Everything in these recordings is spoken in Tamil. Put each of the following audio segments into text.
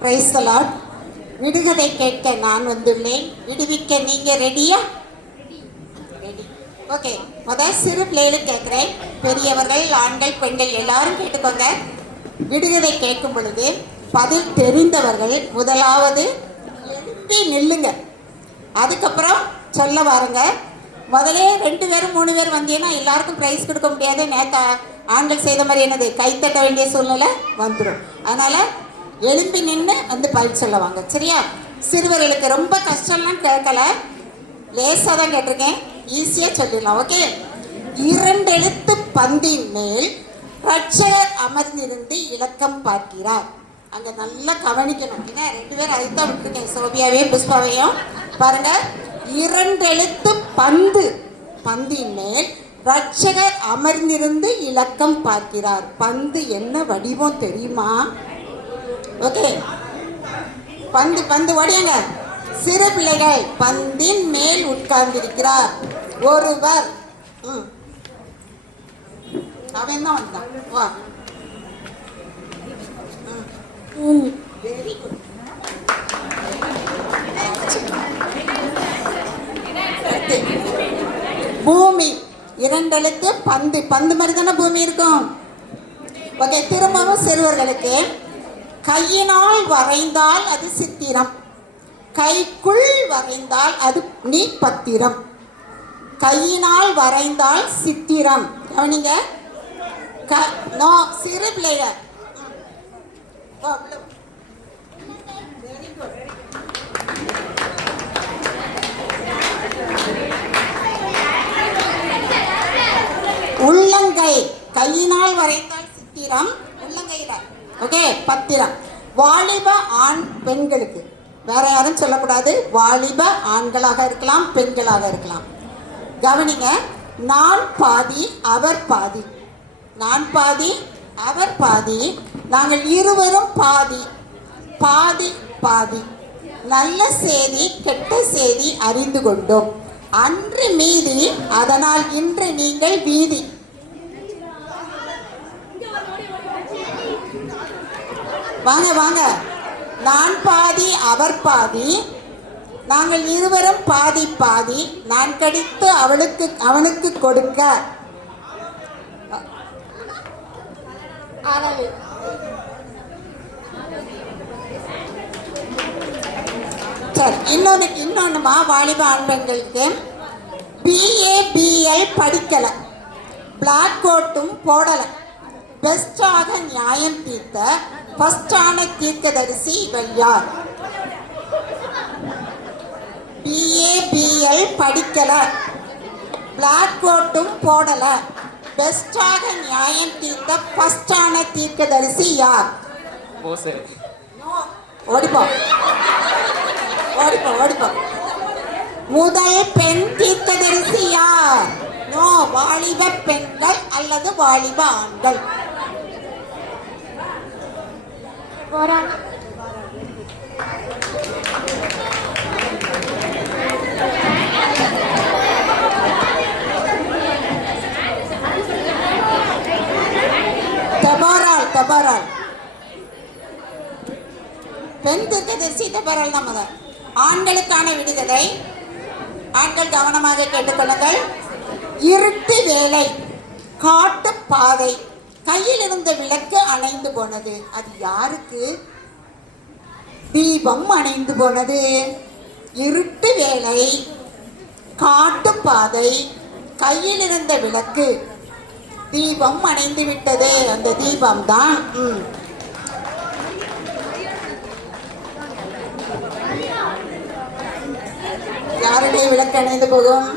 Praise the Lord. விடுகதை கேட்க நான் வந்துள்ளேன். விடுவிக்க நீங்க ரெடியா? ரெடி. ஓகே. சிறு பிள்ளைகளுக்கு கேட்குறேன். பெரியவர்கள், ஆண்கள், பெண்கள் எல்லாரும் கேட்டுக்கோங்க. விடுகதை கேட்கும் பொழுது பதில் தெரிந்தவர்கள் முதலாவது எழுப்பி நில்லுங்க. அதுக்கப்புறம் சொல்ல வாருங்க. முதலே 2 பேரும் 3 பேர் வந்தீங்கன்னா எல்லாருக்கும் ப்ரைஸ் கொடுக்க முடியாது. நேற்று ஆண்கள் செய்த மாதிரி என்னது கைத்தட்ட வேண்டிய சூழ்நிலை வந்துடும். அதனால் எழும்பி நின்று வந்து பதில் சொல்லுவாங்க. சரியா? சிறுவர்களுக்கு ரொம்ப கஷ்டம்லாம் கேட்கல, லேசாக தான் கேட்டிருக்கேன். ஈஸியாக சொல்லிடலாம். ஓகே. 2 எழுத்து பந்தின் மேல் ரட்சகர் அமர்ந்திருந்து இலக்கம் பார்க்கிறார். அங்கே நல்லா கவனிக்கணும். ஏன்னா 2 பேர் அதைத்தான் விட்டுருக்கேன், சோபியாவையும் புஷ்பாவையும். பாருங்க, 2 எழுத்து பந்தின் மேல் ரட்சகர் அமர்ந்திருந்து இலக்கம் பார்க்கிறார். பந்து என்ன வடிவம் தெரியுமா? ஓகே. பந்து ஓடியாங்க. சிறு பிள்ளைகள், பந்தின் மேல் உட்கார்ந்திருக்கிறார் ஒருவர். அவன் தான் வந்தான். வா. Very good. பூமி 2 எழுத்து பந்து மாதிரி தானே பூமி இருக்கும். ஓகே. திரும்பவும் சிறுவர்களுக்கு, கையினால் வரைந்தால் அது சித்திரம், கைக்குள் வரைந்தால் அது நீ பத்திரம். கையினால் வரைந்தால் சித்திரம். கவனிங்க. நோ, சிறு பிள்ளைகள். உள்ளங்கை. கையினால் வரைந்தால் சித்திரம், உள்ளங்கையில. ஓகே. பத்திரம். வாலிப ஆண் பெண்களுக்கு, வேற யாரும் சொல்லக்கூடாது. வாலிப ஆண்களாக இருக்கலாம், பெண்களாக இருக்கலாம். கவனிங்க. நான் பாதி அவர் பாதி, நான் பாதி அவர் பாதி, நாங்கள் இருவரும் பாதி, பாதி பாதி. நல்ல செய்தி கெட்ட செய்தி அறிந்து கொண்டோம். அன்று மீதி, அதனால் இன்று நீங்கள் வீதி. வாங்க வாங்க. நான் பாதி அவர் பாதி, நாங்கள் இருவரும் பாதி பாதி. நான் கடித்து அவனுக்கு கொடுக்க. சரி, இன்னொன்னுமா வாலிப ஆண் பெண்களுக்கு. BABL படிக்கல, பிளாக் கோட்டும் போடல, பெஸ்டாக நியாயம் தீர்த்த ஃபர்ஸ்டான தீர்க்கதரிசி இவள் யார்? BABL படிக்கல, பிளாக் கோட்டும் போடல, பெஸ்டாக நியாயம் தீர்த்த ஃபர்ஸ்டான தீர்க்கதரிசி யார்? ஓடிப்போ ஓடிப்போ ஓடிப்போ. முதல் பெண் தீர்க்கதரிசி யார்? நோ, வாலிப பெண்கள் அல்லது வாலிப ஆண்கள். தபாரால். பெண் தீர்க்கதரிசி தபாரால் தான் முதல். ஆண்களுக்கான விடுகதை. ஆண்கள் கவனமாக கேட்டுக்கொள்ளுங்கள். இருட்டு வேலை, காட்டு பாதை, கையில் இருந்த விளக்கு அணைந்து போனது. அது யாருக்கு? தீபம் அணைந்து போனது. இருட்டு வேலை, காட்டு பாதை, கையில் இருந்த விளக்கு, தீபம் அணைந்து விட்டது. அந்த தீபம் தான். யாருடைய விளக்கு அணைந்து போகும்?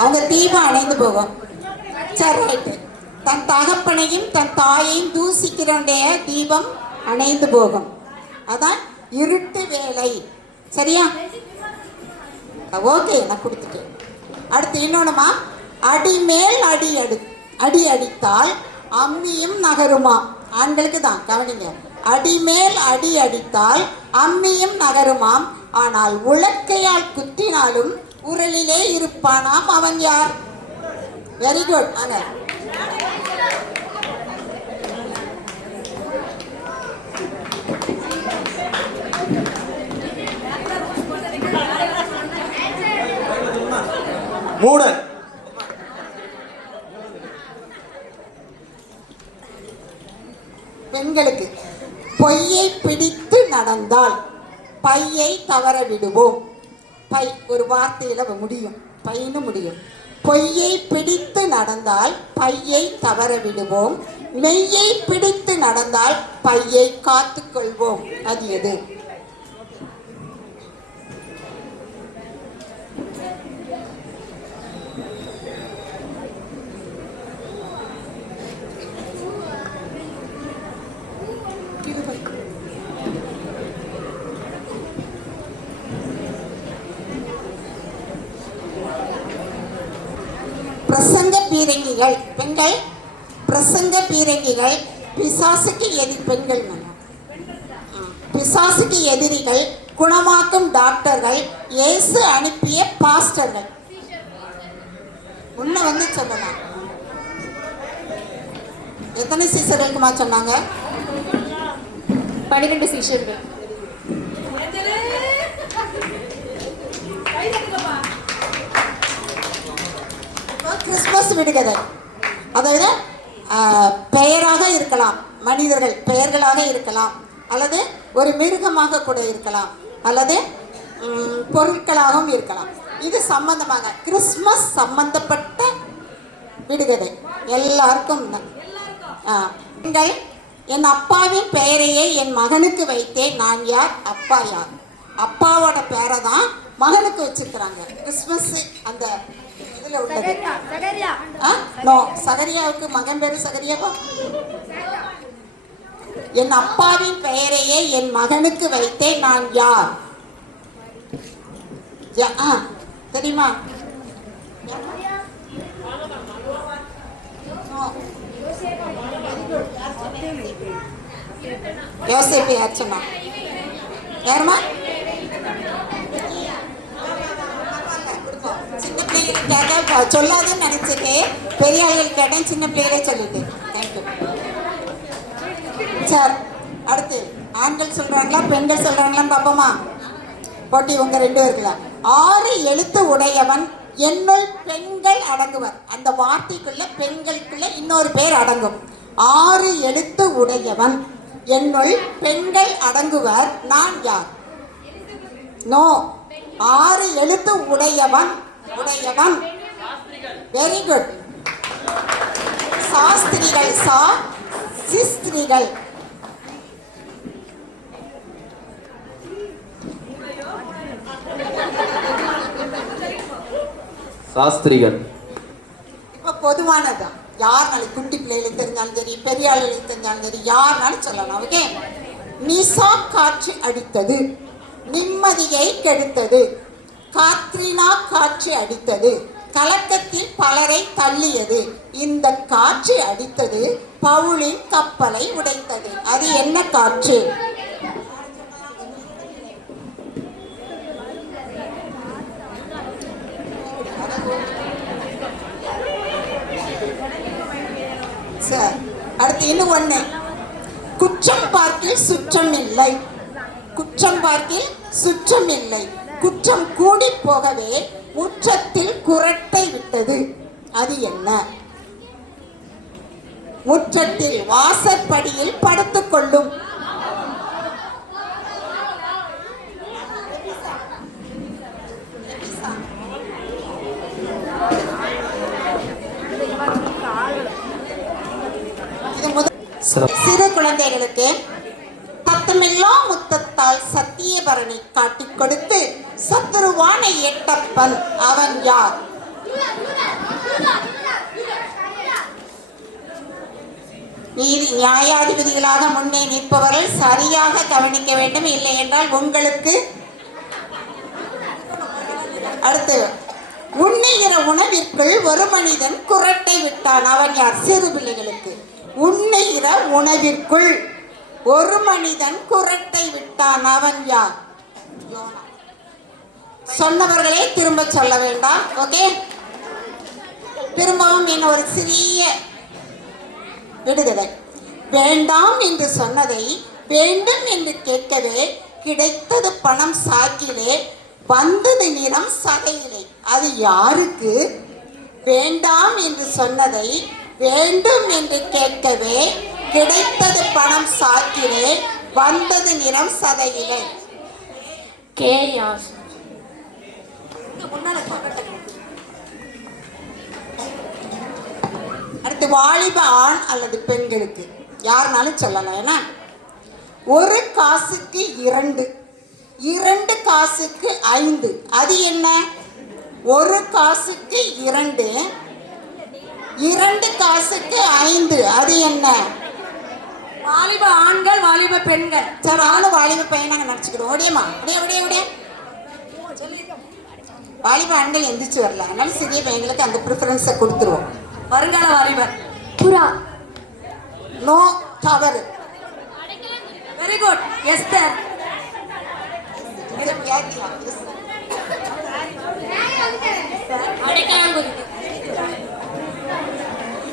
அவங்க தீபம் அணைந்து போகும். சரி, ரைட்டு. தன் தகப்பனையும் தன் தாயையும் தூசிக்கிறோடைய தீபம் அணைந்து போகும். அதான் இருட்டு வேலை. சரியா? ஓகே, நான் கொடுத்துட்டேன். அடுத்து இன்னொன்னுமா. அடிமேல் அடி அடித்தால் அம்மியும் நகருமா. ஆண்களுக்கு தான். கவனிங்க. அடிமேல் அடி அடித்தால் அம்மியும் நகருமாம், ஆனால் உலக்கையால் குத்தினாலும் உரலிலே இருப்பானாம். அவன் யார்? Very good. மூடன். பெண்களுக்கு பொய்யை பிடித்து நடந்தால் பையை தவற விடுவோம். பை ஒரு வார்த்தையில முடியும், பைன்னு முடியும். பொய்யை பிடித்து நடந்தால் பையை தவற விடுவோம். மெய்யை பிடித்து நடந்தால் பையை காத்துக்கொள்வோம். அது எது? பிரசங்க பீரங்கிகள் பெண்கள், பிரசங்க பீரங்கிகள் பிசாசுக்கு பெண்கள் பிசாசுக்கு எதிரிகள், குணமாக்கும் டாக்டர்கள், இயேசு அனுப்பிய பாஸ்டர்கள். முன்ன வந்து சொல்லலாம். எத்தனை சீசர்களுக்குமா சொன்னாங்க? 12 சீஷர்கள். கிறிஸ்மஸ் விடுகதை, அதாவது பெயராக இருக்கலாம், மனிதர்கள் பெயர்களாக இருக்கலாம், அல்லது ஒரு மிருகமாக கூட இருக்கலாம், அல்லது பொருட்களாகவும் இருக்கலாம். இது சம்பந்தமாக கிறிஸ்மஸ் சம்பந்தப்பட்ட விடுகதை எல்லாருக்கும். நீங்கள் என் அப்பாவின் பெயரையே என் மகனுக்கு வைத்தேன், நான் யார், அப்பா யார்? அப்பாவோட பேரை தான் மகனுக்கு வச்சிருக்கிறாங்க. கிறிஸ்மஸ் அந்த இதில் உள்ளது. நோ, சகரியாவுக்கு மகன் பேரு சகரியாவா? என் அப்பாவின் பெயரையே என் மகனுக்கு வைத்தேன், நான் யார்? தெரியுமா? யோசேப்பு யார் சொன்னா? யாருமா? சின்ன பிள்ளைகளுக்கு கேட்ட சொல்லாதுன்னு நினைச்சிட்டு பெரிய ஆளுகள் கேட்டேன், சின்ன பிள்ளைகளே சொல்லிட்டு. Thank you sir. அடுத்து ஆண்கள் சொல்றாங்களா பெண்கள் சொல்றாங்களான்னு பார்ப்போமா? போட்டி உங்க 2 பேருக்குல. 6 எழுத்து உடையவன் என்னுள் பெண்கள் அடங்குவர். அந்த வார்த்தைக்குள்ள பெண்களுக்குள்ள இன்னொரு பேர் அடங்கும். 6 எழுத்து உடையவன் என்னுள் பெண்கள் அடங்குவர், நான் யார்? நோ, 6 எழுத்து உடையவன். உடையவன். Very good. சாஸ்திரிகள். சிஸ்திரிகள். சாஸ்திரிகள். இப்ப பொதுவானதான். யாருனாலும் குட்டி பிள்ளைகளுக்கு தெரிஞ்சாலும் சரி, பெரிய ஆளுகளுக்கு தெரிஞ்சாலும் சரி, யாருனாலும் சொல்லலாம். ஓகே. நிசா காற்று அடித்தது, நிம்மதியை கெடுத்தது. காத்ரினா காற்று அடித்தது, கலக்கத்தில் பலரை தள்ளியது. இந்த காற்று அடித்தது பவுலின் கப்பலை உடைத்தது. அது என்ன காற்று? சார், அடுத்து இன்னும் ஒண்ணு. குற்றம் பார்க்கில் சுற்றம் இல்லை. குற்றம் பார்க்கில் சுற்றம் இல்லை. குற்றம் கூடி போகவே முற்றத்தில் குரட்டை விட்டது. அது என்ன? முற்றத்தில் வாசற்படியில் படுத்துக் கொள்ளும். சிறு குழந்தைகளுக்கு சத்தமில்லா முத்தத்தால் சத்தியபரணி காட்டிக் கொடுத்து சத்துருவான எட்டப்பன், அவன் யார்? நியாயாதிபதிகளாக முன்னே நிற்பவர்கள் சரியாக கவனிக்க வேண்டும், இல்லை என்றால் உங்களுக்கு. அடுத்து, உண்ணுகிற உணவிற்குள் ஒரு மனிதன் குரட்டை விட்டான், அவன் யார்? சிறு பிள்ளைகளுக்கு. உண்ணுகிற உணவிற்குள் ஒரு மனிதன் குரட்டை விட்டான், அவன் யார்? சொன்னவர்களே திரும்ப சொல்ல வேண்டாம். ஓகே. திரும்பவும் என்ன ஒரு சிறிய விடுதலை. வேண்டாம் என்று சொன்னதை வேண்டும் என்று கேட்கவே கிடைத்தது பணம் சாக்கிலே வந்தது நிறம் சதையிலே. அது யாருக்கு? வேண்டாம் என்று சொன்னதை வேண்டும் என்று கேட்கவே கிடைத்தது பணம் சாக்கிலே, வந்தது நிறம் சதையிலே. அடுத்து வாலிப ஆண் அல்லது பெண்களுக்கு யாருனாலும் சொல்லலாம். ஏன்னா ஒரு காசுக்கு 2, 2 காசுக்கு 5. அது என்ன? ஒரு காசுக்கு 2, 2 காசுக்கு 5. அது என்ன? வாலிப ஆண்கள் வாலிப பெண்கள். சரி, நானும் வாலிப பையனாங்க நினச்சிக்கிறோம். ஓடியம்மா, ஓடியா ஓடியா ஓடியா. வாலிப ஆண்கள் எந்திரிச்சு வரல, அதனால சிறிய பையங்களுக்கு அந்த ப்ரிஃபரன்ஸை கொடுத்துருவோம். வருங்கால வாலிபர். புறா. நோ, தவறு. Very good. எஸ்தர்.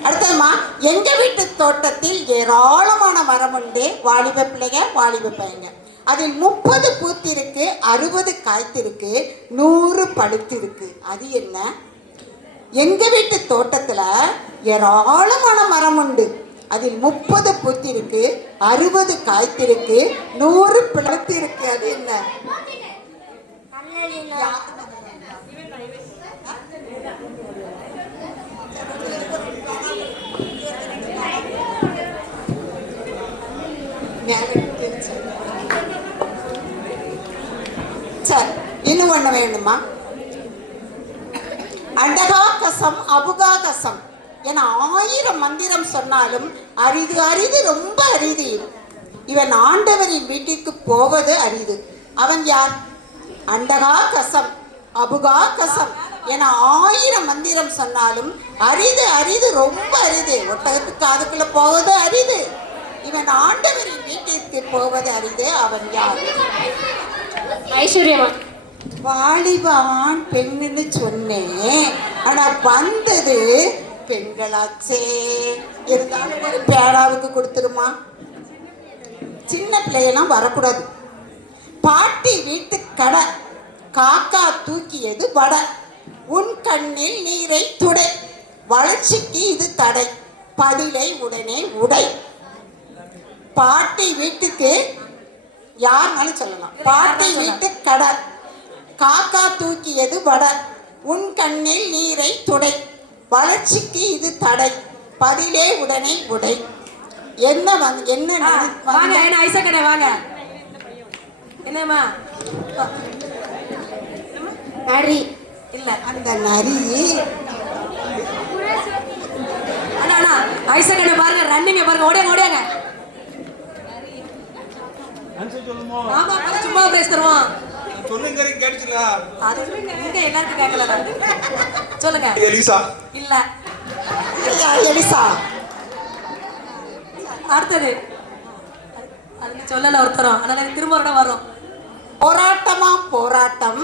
அடுத்ததுமா, எங்க வீட்டு தோட்டத்தில் ஏராளமான மரம் உண்டு. வாலிப பிள்ளைங்க, வாலிப பையங்க. அதில் 30 பூத்திருக்கு, 60 காய்த்திருக்கு, 100 பழுத்திருக்கு. அது என்ன? எங்க வீட்டு தோட்டத்துல ஏராளமான மரம் உண்டு. அதில் 30 பூத்திருக்கு, 60 காய்த்திருக்கு, 100 பழுத்திருக்கு. அது என்ன? சரி, இன்னும் ஒண்ணு வேணுமா? அண்டகாகசம் அபுகாகசம் என 1000 மந்திரம் சொன்னாலும் அரிது அரிது, ரொம்ப அரிது. இவன் ஆண்டவரின் வீட்டிற்கு போவது அரிது. அவன் யார்? அண்டகாகசம் அபுகாகசம் என 1000 மந்திரம் சொன்னாலும் அரிது அரிது, ரொம்ப அரிது. ஒட்டகத்துக்கு காதுக்குள்ள போவது அரிது. இவன் ஆண்டவரின் வீட்டிற்கு போவது அரிது. அவன் யார்? ஐஸ்வர்யமான். வாலிப ஆண் பெண்ணுன்னு சொன்னேன், ஆனா வந்தது பெண்களாச்சே. இருந்தாலும் ஒரு பேடாவுக்கு கொடுத்துருமா? சின்ன பிள்ளையெல்லாம் வரக்கூடாது. பாட்டி வீட்டு கடை, காக்கா தூக்கியது வடை. உன் கண்ணில் நீரை துடை, வளர்ச்சிக்கு இது தடை, பதிலை உடனே உடை. பாட்டி வீட்டுக்கு யாருனாலும் சொல்லலாம். பாட்டி வீட்டு கடை, காக்கா தூக்கியது வடை. உன் கண்ணில் நீரை துடை, வளர்ச்சிக்கு இது தடை, பதிலே உடனே உடை. என்ன என்ன வாங்க, என்ன ஐசக்கடை வாங்க. என்னம்மா? நரி. இல்ல, அந்த நரி. அண்ணா அண்ணா, ஐசக்கடை பாருங்க, ரன்னிங்க பாருங்க, ஓடியாங்க ஓடியாங்க. ஆமா, சும்மா பேசுறோம். சொல்லுங்க, கேட்டுச்சுல. அது இங்க எல்லாருக்கும் கேட்கல. சொல்லுங்க. எலிசா. இல்ல. எலிசா. அடுத்தது அதுக்கு சொல்லல ஒருத்தரும், அதனால திரும்ப வரும். போராட்டமா போராட்டம்,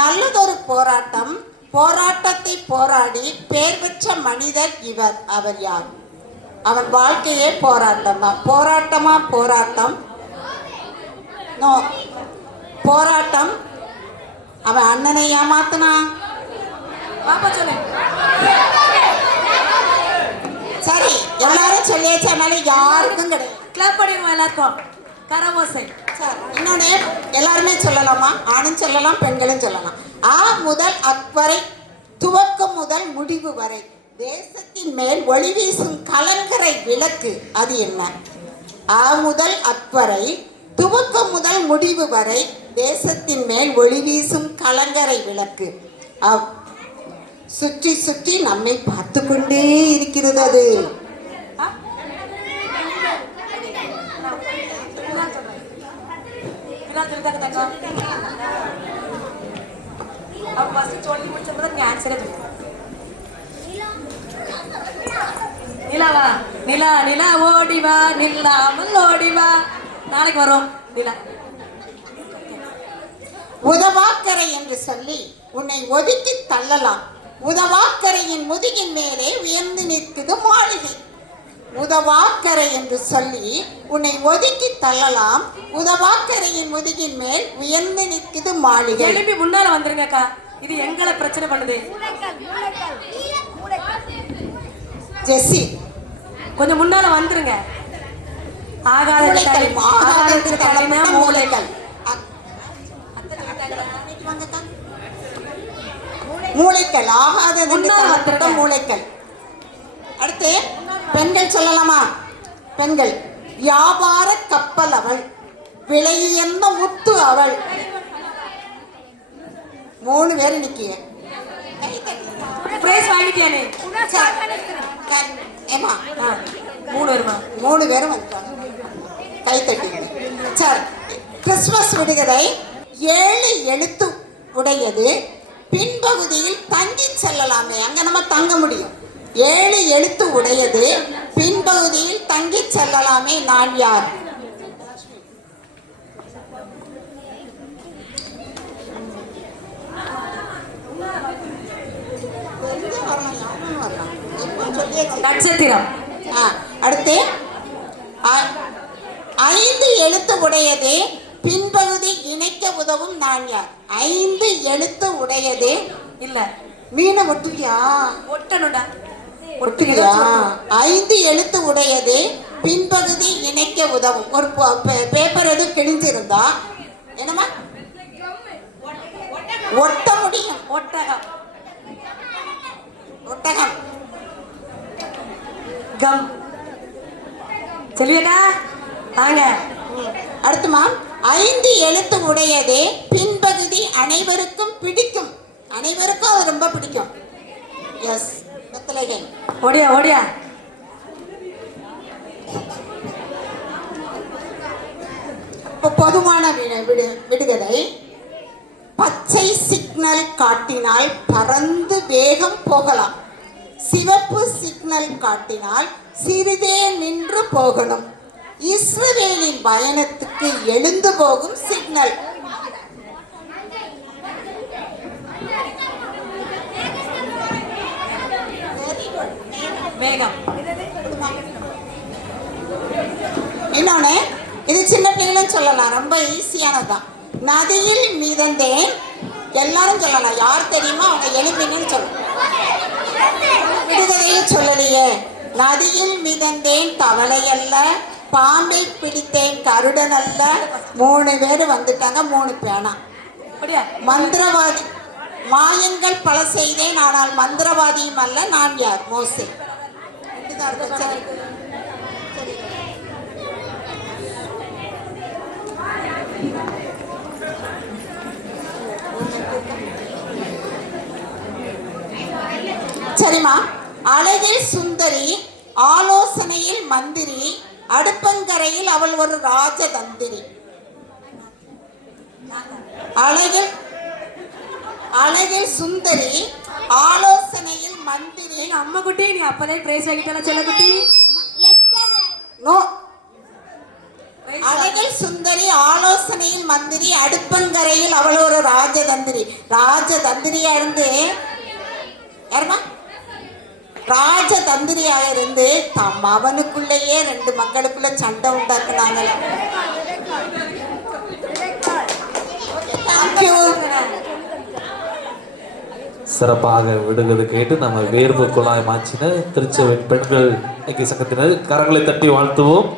நல்லதொரு போராட்டம். போராட்டத்தை போராடி பேர் பெற்ற மனிதர் இவர். அவர் யார்? அவன் வாழ்க்கையே போராட்டம் தான். போராட்டமா போராட்டம்? நோ, போராட்டம். அவன் அண்ணனை ஏமாத்தினான். பாப்பா சொல்லு. சரி, எல்லாரும் சொல்லியாச்சு, அதனால யாருக்கும் கிடையாது. கிளப் பண்ணிடுவோம் எல்லாருக்கும். கரமோசை. சார், இன்னொன்று எல்லாருமே சொல்லலாமா? ஆணும் சொல்லலாம், பெண்களும் சொல்லலாம். ஆ முதல் அக்வரை, துவக்கம் முதல் முடிவு வரை தேசத்தின் மேல் ஒளி வீசும் கலங்கரை விளக்கு. அது என்ன? ஆ முதல் அக்வரை, துவக்கம் முதல் முடிவு வரை தேசத்தின் மேல் ஒளி வீசும் கலங்கரை விளக்கு. சுற்றி சுற்றி நம்மை பார்த்து கொண்டே இருக்கிறது. அது நிலாவா? நிலா நிலா ஓடிவா, நில்லாமல் ஓடிவா. நாளைக்கு வரும் நிலா. உதவாக்கரை என்று சொல்லி உன்னை ஒதுக்கி தள்ளலாம். உதவாக்கரையின் முதுகின் மேலே உயர்ந்து நிற்குது மாளிகை. உதவாக்கரை என்று சொல்லி உன்னை ஒதுக்கி தள்ளலாம். உதவாக்கரையின் முதுகின் மேல் உயர்ந்து நிற்குது மாளிகை. எழுப்பி முன்னால வந்துருங்கக்கா, இது எங்களை பிரச்சனை பண்ணுது. ஜெஸ்ஸி கொஞ்சம் முன்னால வந்துருங்க. மூளைக்கல், ஆகாதத்துக்கு தள்ளப்பட்ட மூளைக்கல். மூளைக்கல், ஆகாததுக்கு தள்ளப்பட்ட மூளைக்கல். அடுத்து பெண்கள் சொல்லலாமா? பெண்கள், வியாபார கப்பல் அவள், விலையுயர்ந்த முத்து அவள். 3 பேர் நிக்கிய. பிரைஸ் வாங்கிட்டியானே? ஏமா 3 வருமா? 3 பேரும் வந்துட்டாங்க. கை தட்டி. சரி, கிறிஸ்துமஸ் விடுகதை 7 எழுத்து உடையது. பின்பகுதியில் தங்கி செல்லலாமே, அங்க நம்ம தங்க முடியும். 7 எழுத்து உடையது, பின்பகுதியில் தங்கி செல்லலாமே, நான் யார்? நட்சத்திரம். அடுத்து 5 எழுத்து உடையது, பின்பகுதி இணைக்க உதவும், நான் யார்? 5 எழுத்து உடையது. இல்ல, மீனை ஒட்டுவியா? ஒட்டணும்டா. ஒட்டுவியா? 5 எழுத்து உடையது, பின்பகுதி இணைக்க உதவும். ஒரு பேப்பர் எதுவும் கிழிஞ்சிருந்தா என்னமா ஒட்ட முடியும்? ஒட்டகம். ஒட்டகம். கம். செல்வியக்கா வாங்க. அடுத்துமா, 5 எழுத்து உடையது, பின்பகுதி அனைவருக்கும் பிடிக்கும். அனைவருக்கும் அது ரொம்ப பிடிக்கும். எஸ், வெத்தலைகை. ஓடியா ஓடியா. பொதுவான விடுகதை. பச்சை சிக்னல் காட்டினால் பறந்து வேகம் போகலாம். சிவப்பு சிக்னல் காட்டினால் சிறிதே நின்று போகணும். இஸ்ரவேலின் பயணத்துக்கு எழுந்து போகும் சிக்னல். மேகம். இன்னொன்னு, இது சின்ன பிள்ளைகளும் சொல்லலாம், ரொம்ப ஈஸியானதுதான். நதியில் மிதந்தேன். எல்லாரும் சொல்லலாம், யார் தெரியுமா அவங்க எழுப்பினு சொல்லணும். விடுதலையும் சொல்லலையே. நதியில் மிதந்தேன் தவளை அல்ல, பாம்பை பிடித்தேன் கருடன் அல்ல. 3 பேர் வந்துட்டாங்க, 3 பேனா. மந்திரவாதி, மாயங்கள் பல செய்தேன் ஆனால் மந்திரவாதியும் அல்ல, நான் யார்? மோசே. சரிம்மா, அழகில் சுந்தரி, ஆலோசனையில் மந்திரி, அடுப்பங்கரையில் அவள் ஒரு ராஜதந்திரி. அழகில் சுந்தரி, ஆலோசனையில் மந்திரி. அம்மா குட்டி, நீ அப்பதான் பிரைஸ் வாங்கிட்டால செல்ல குட்டி. நோ. அழகில் சுந்தரி, ஆலோசனையில் மந்திரி, அடுப்பங்கரையில் அவள் ஒரு ராஜதந்திரி. ராஜதந்திரியா இருந்து யாருமா? ராஜதந்திரியாக இருந்து தம் அவனுக்குள்ளேயே 2 மக்களுக்குள்ள சண்டை உண்டாக்குனாங்க. சிறப்பாக விடுகிறது கேட்டு நம்ம வேர்வு குழாய் மாற்றின திருச்சபை பெண்கள் ஐக்கிய சங்கத்தினர் கரங்களை தட்டி வாழ்த்துவோம்.